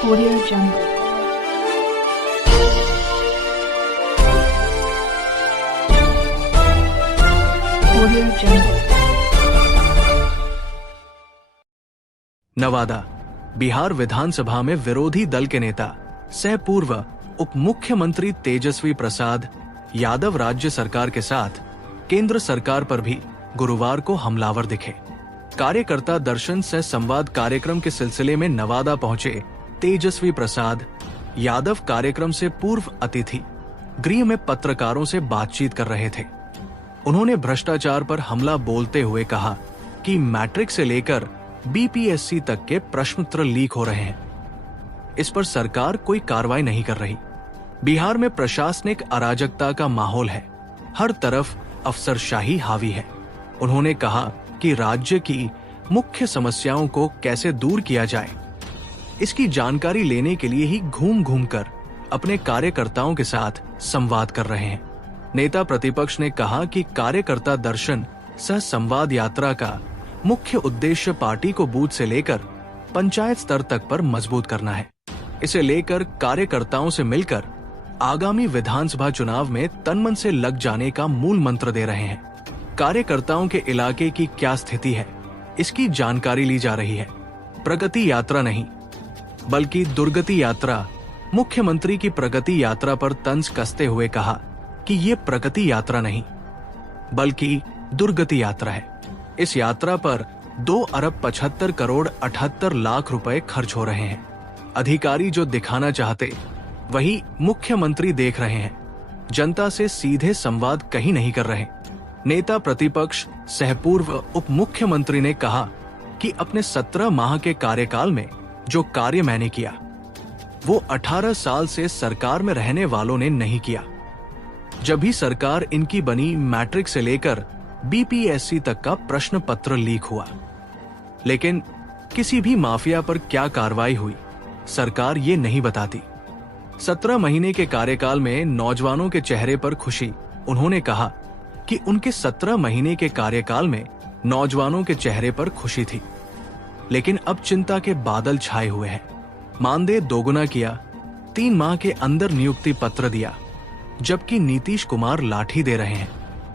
Audio Jungle. Audio Jungle. Nawada Bihar विधानसभा में विरोधी दल के नेता सह पूर्व उप मुख्यमंत्री तेजस्वी प्रसाद यादव राज्य सरकार के साथ केंद्र सरकार पर भी गुरुवार को हमलावर दिखे। कार्यकर्ता दर्शन सह संवाद कार्यक्रम के सिलसिले में नवादा पहुंचे तेजस्वी प्रसाद यादव कार्यक्रम से पूर्व अतिथि गृह में पत्रकारों से बातचीत कर रहे थे। उन्होंने भ्रष्टाचार पर हमला बोलते हुए कहा कि मैट्रिक से लेकर बीपीएससी तक के प्रश्नोत्तर लीक हो रहे हैं। इस पर सरकार कोई कार्रवाई नहीं कर रही। बिहार में प्रशासनिक अराजकता का माहौल है, हर तरफ अफसरशाही हावी है। उन्होंने कहा कि राज्य की मुख्य समस्याओं को कैसे दूर किया जाए, इसकी जानकारी लेने के लिए ही घूम घूम कर अपने कार्यकर्ताओं के साथ संवाद कर रहे हैं। नेता प्रतिपक्ष ने कहा कि कार्यकर्ता दर्शन सह संवाद यात्रा का मुख्य उद्देश्य पार्टी को बूथ से लेकर पंचायत स्तर तक पर मजबूत करना है। इसे लेकर कार्यकर्ताओं से मिलकर आगामी विधानसभा चुनाव में तनमन से लग जाने का मूल मंत्र दे रहे हैं। कार्यकर्ताओं के इलाके की क्या स्थिति है, इसकी जानकारी ली जा रही है। प्रगति यात्रा नहीं बल्कि दुर्गति यात्रा। मुख्यमंत्री की प्रगति यात्रा पर तंज कसते हुए कहा कि ये प्रगति यात्रा नहीं बल्कि दुर्गति यात्रा है। इस यात्रा पर 2,75,78,00,000 रुपए खर्च हो रहे हैं। अधिकारी जो दिखाना चाहते वही मुख्यमंत्री देख रहे हैं, जनता से सीधे संवाद कहीं नहीं कर रहे। नेता प्रतिपक्ष सह पूर्व उप मुख्यमंत्री ने कहा कि अपने 17 माह के कार्यकाल में जो कार्य मैंने किया वो 18 साल से सरकार में रहने वालों ने नहीं किया। जब भी सरकार इनकी बनी, मैट्रिक से लेकर बीपीएससी तक का प्रश्न पत्र लीक हुआ, लेकिन किसी भी माफिया पर क्या कार्रवाई हुई सरकार ये नहीं बताती। 17 महीने के कार्यकाल में नौजवानों के चेहरे पर खुशी। उन्होंने कहा कि उनके 17 महीने के कार्यकाल में नौजवानों के चेहरे पर खुशी थी, लेकिन अब चिंता के बादल छाए हुए हैं। मानदेय दोगुना किया, 3 माह के अंदर नियुक्ति पत्र दिया, जबकि नीतीश कुमार लाठी दे रहे हैं।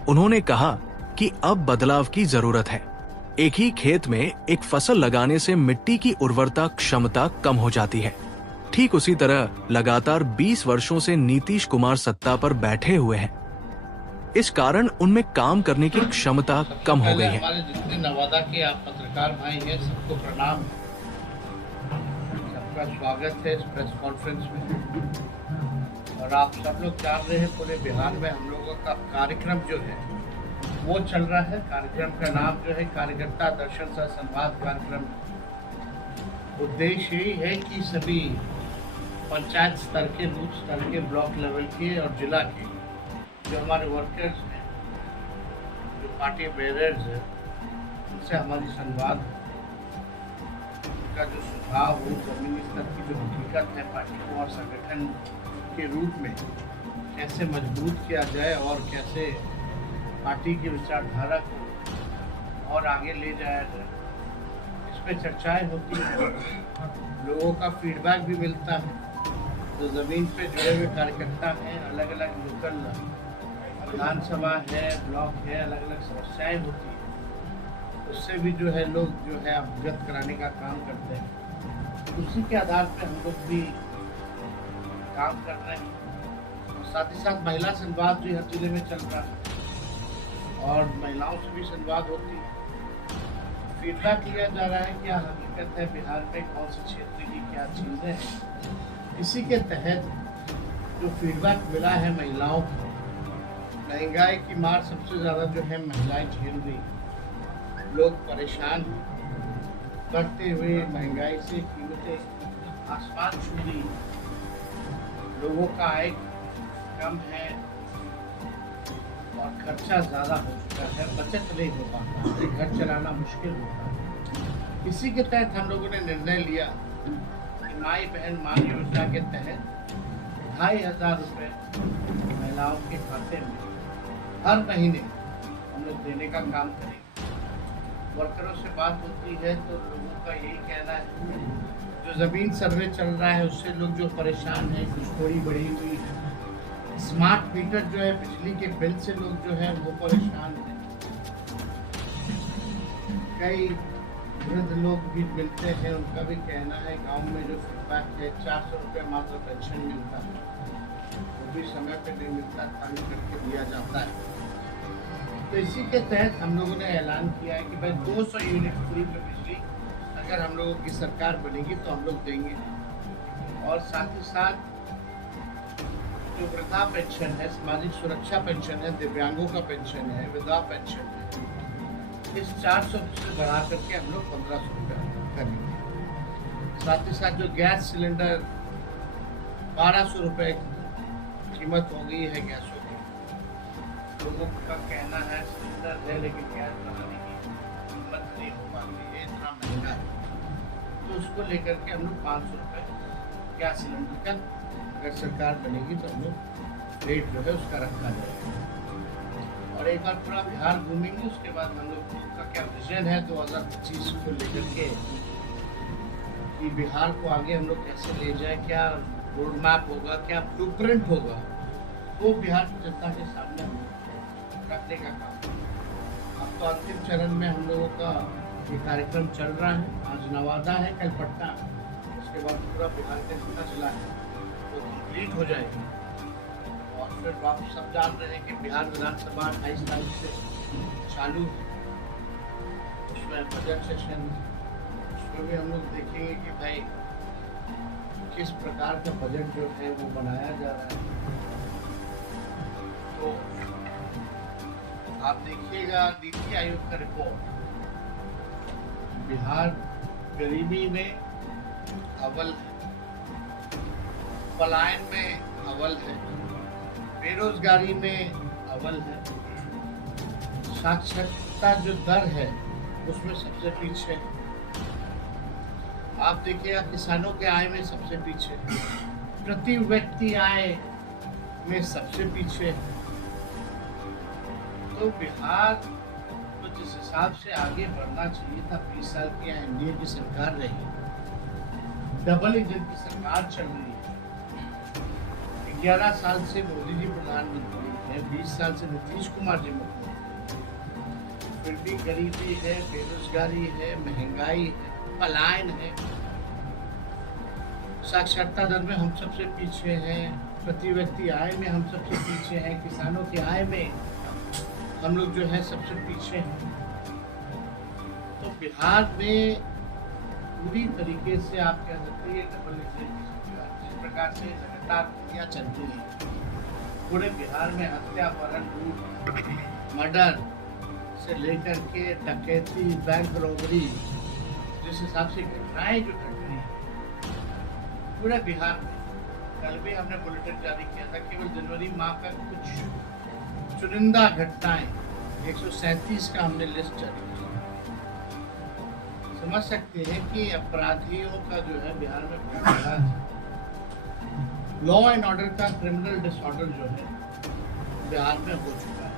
उन्होंने कहा कि अब बदलाव की जरूरत है। एक ही खेत में एक फसल लगाने से मिट्टी की उर्वरता क्षमता कम हो जाती है। ठीक उसी तरह लगातार 20 वर्षों से नीतीश कुमार सत्ता पर बैठे हुए हैं। इस कारण उनमें काम करने की क्षमता कम हो गई है। हमारे जितने नवादा के आप पत्रकार भाई हैं, सबको प्रणाम, सबका स्वागत है इस प्रेस कॉन्फ्रेंस में। और आप सब लोग जान रहे हैं पूरे बिहार में हम लोगों का कार्यक्रम जो है वो चल रहा है। कार्यक्रम का नाम जो है कार्यकर्ता दर्शन सह संवाद कार्यक्रम। उद्देश्य यही है कि सभी पंचायत स्तर के, बूथ स्तर के, ब्लॉक लेवल के और जिला के जो हमारे वर्कर्स हैं, जो पार्टी बेरर्स हैं, उनसे हमारी संवाद, उनका जो सुझाव हो, जमीनी स्तर की जो हकीकत है पार्टी को और संगठन के रूप में कैसे मजबूत किया जाए और कैसे पार्टी की विचारधारा को और आगे ले जाया जाए, इस पे चर्चाएं होती हैं। लोगों का फीडबैक भी मिलता है। जो ज़मीन पे जुड़े हुए कार्यकर्ता हैं, अलग अलग लोकल विधानसभा है, ब्लॉक है, अलग अलग समस्याएं होती हैं, उससे भी जो है लोग जो है अवगत कराने का काम करते हैं। उसी के आधार पे हम लोग भी काम कर रहे हैं। और साथ ही साथ महिला संवाद भी हर जिले में चल रहा है और महिलाओं से भी संवाद होती है। फीडबैक लिया जा रहा है क्या हकीकत है बिहार में, कौन से क्षेत्र की क्या चीज़ें हैं। इसी के तहत जो फीडबैक मिला है महिलाओं को, महंगाई की मार सबसे ज़्यादा जो है महिलाएं झेल रही हैं। लोग परेशान हैं, बढ़ते हुए महंगाई से कीमतें आसमान छू रही हैं। लोगों का आय कम है और खर्चा ज़्यादा हो चुका है, बचत नहीं हो पाता है, घर चलाना मुश्किल होता है। इसी के तहत हम लोगों ने निर्णय लिया कि माई बहन मान योजना के तहत 2,500 रुपये महिलाओं के खाते में हर महीने हम लोग देने का काम करेंगे। वर्करों से बात होती है तो लोगों का यही कहना है जो ज़मीन सर्वे चल रहा है उससे लोग जो परेशान हैं, घुसखोरी बढ़ी हुई है, स्मार्ट मीटर जो है बिजली के बिल से लोग जो है वो परेशान हैं। कई वृद्ध लोग भी मिलते हैं, उनका भी कहना है गांव में जो फीडबैक है 400 रुपये मात्र पेंशन मिलता है, वो भी समय पे नहीं मिलता, तंग करके दिया जाता है। तो इसी के तहत हम लोगों ने ऐलान किया है कि भाई 200 यूनिट फ्री में बिजली अगर हम लोगों की सरकार बनेगी तो हम लोग देंगे। और साथ ही साथ जो वृद्धा पेंशन है, सामाजिक सुरक्षा पेंशन है, दिव्यांगों का पेंशन है, विधवा पेंशन है, इस 400 से बढ़ा करके हम लोग 1500 रुपये करेंगे। साथ ही साथ जो गैस सिलेंडर 1200 रुपये कीमत हो गई है गैसों की, लोगों का कहना है सिलेंडर है लेकिन गैस बनाने की कीमत नहीं हो पाती है, इतना महंगा है, तो उसको लेकर के हम लोग 500 रुपये गैस सिलेंडर का अगर सरकार बनेगी तो हम लोग रेट जो है उसका रखा जाएगा। और एक बार पूरा बिहार घूमेंगे, उसके बाद हम लोग का क्या विजन है 2025 को लेकर के कि बिहार को आगे हम लोग कैसे ले जाए, क्या रोड मैप होगा, क्या ब्लूप्रिंट होगा, वो बिहार की जनता के सामने हम लोग रखने का काम। अब तो अंतिम चरण में हम लोगों का ये कार्यक्रम चल रहा है, आज नवादा है, कल पटना, उसके बाद पूरा बिहार का जितना जिला है वो कंप्लीट हो जाएगा। और फिर आप सब जान रहे हैं कि बिहार विधानसभा 28 तारीख से चालू है, उसमें बजट सेशन, उसमें भी हम लोग देखेंगे कि भाई किस प्रकार का बजट जो है वो बनाया जा रहा है। तो आप देखिएगा नीति आयोग का रिपोर्ट, बिहार गरीबी में अव्वल है, पलायन में अव्वल है, बेरोजगारी में अव्वल है, साक्षरता जो दर है उसमें सबसे पीछे है। आप देखिएगा किसानों के आय में सबसे पीछे, प्रति व्यक्ति आय में सबसे पीछे है। तो बिहार तो जिस हिसाब से आगे बढ़ना चाहिए था, 20 साल की एनडीए की सरकार रही, डबल इंजन की सरकार चल रही है, 11 साल से मोदी जी प्रधानमंत्री हैं, 20 साल से नीतीश कुमार जी मुख्यमंत्री, फिर भी गरीबी है, बेरोजगारी है, महंगाई है, पलायन है, साक्षरता दर में हम सबसे पीछे हैं, प्रति व्यक्ति आय में हम सबसे पीछे हैं, किसानों की आय में हम लोग जो है सबसे पीछे हैं। तो बिहार में पूरी तरीके से आप कह सकते हैं डबल इंजन की सरकार, जिस प्रकार से लगातार गोलियां चल रही है पूरे बिहार में, हत्या, अपहरण, लूट, मर्डर से लेकर के डकैती, बैंक रॉबरी, जिस हिसाब से घटनाएं जो घट रही है पूरे बिहार में। कल भी हमने बुलेटिन जारी किया था, केवल जनवरी माह का कुछ चुनिंदा घटनाएं 137 का हमने लिस्ट जारी किया। समझ सकते हैं कि अपराधियों का जो है बिहार में बहुत बड़ा लॉ एंड ऑर्डर का क्रिमिनल डिसऑर्डर जो है बिहार में हो चुका है।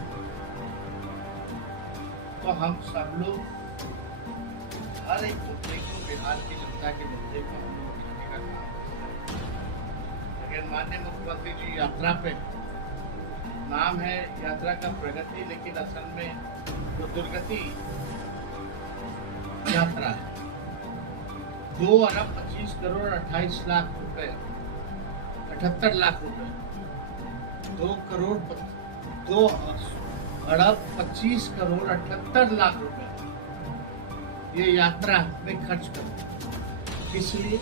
तो हम सब लोग हर एक मुद्दे को, बिहार की जनता के मुद्दे को हम लोग उठाने का काम करते हैं। लेकिन माननीय मुख्यमंत्री जी यात्रा पे, नाम है यात्रा का प्रगति, लेकिन असल में वो दुर्गति यात्रा है। 2 अरब 25 करोड़ 28 लाख रुपए, 78 लाख रुपए, 2 अरब 25 करोड़ 78 लाख रुपए ये यात्रा में खर्च करो। इसलिए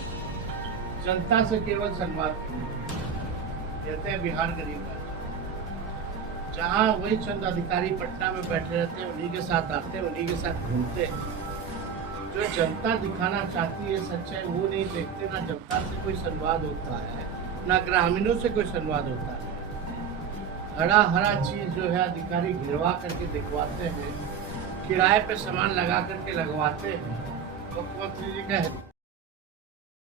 जनता से केवल संवाद कहते हैं बिहार गरीब राज्य, जहाँ वही चंद अधिकारी पटना में बैठे रहते हैं, उन्हीं के साथ आते हैं, उन्हीं के साथ घूमते हैं। जो जनता दिखाना चाहती है सच्चाई वो नहीं देखते, ना जनता से कोई संवाद होता है, ना ग्रामीणों से कोई संवाद होता है। हरा चीज जो है अधिकारी गिरवा करके दिखवाते हैं, किराए पे सामान लगा करके लगवाते हैं। मुख्यमंत्री जी का